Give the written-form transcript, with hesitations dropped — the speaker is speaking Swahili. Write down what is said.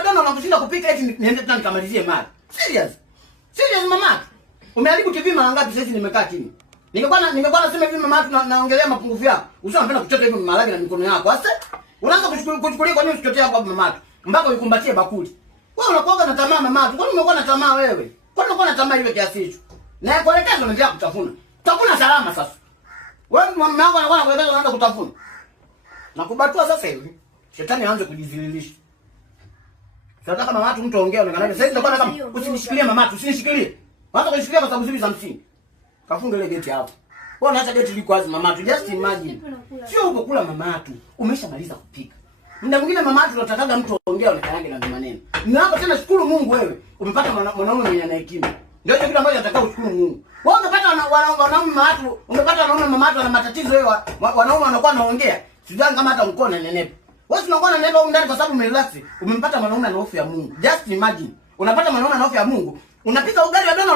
ya dona unakushinda kupika eti niende tena nikamalizie mali. Serious. Serious mama. Umeharibu TV mara ngapi sasa nimekaa chini. Ningekuwa nasema hivi mama naongelea mapungufu yako. Usianapenda kuchota hivi maharage na mikono yako. Sasa unaanza kuchukulia kwa nini usichotea hapo mama? Mpaka uikumbatie bakuli. Wewe unakuwa na tamaa mama. Kwa nini umekuwa na tamaa wewe? Kwa nini unakuwa na tamaa ile kiasi hicho? Na kuelekeza unaendelea kutafuna. Utakuna salama sasa. Wewe mama yako anakuwa anakuelekeza unaanza kutafuna. Nakubatua sasa hivi. Shetani aanze kujidhililisha. Sasa kama watu mtu aongea unaona sasa ndio kama usinishikilie mama, usinishikilie. Waanza kunishikilia kwa sababu zipi za msingi. Kafunga ile geti hapo. Wewe unaacha geti liko wazi mama tu. Just imagine. Sio uko kula mama tu. Umeshamaliza kupika. Muda mwingine mama tu unatakaga mtu aongea unakanyaga na maneno. Na hapo tena shukuru Mungu wewe. Umepata mwanaume mwenye ana hekima. Ndio hiyo kitu ambacho nataka ushukuru Mungu. Wewe umepata wanaume watu, umepata wanaume mama watu wana matatizo wewe. Wanaume wanakuwa wanaongea. Sidhani kama hata uko na nenepa. Wewe unakuwa na nenepa huko ndani kwa sababu umerelax. Umempata mwanaume ana hofu ya Mungu. Just imagine. Unapata mwanaume ana hofu ya Mungu. Unapika ugali wa dona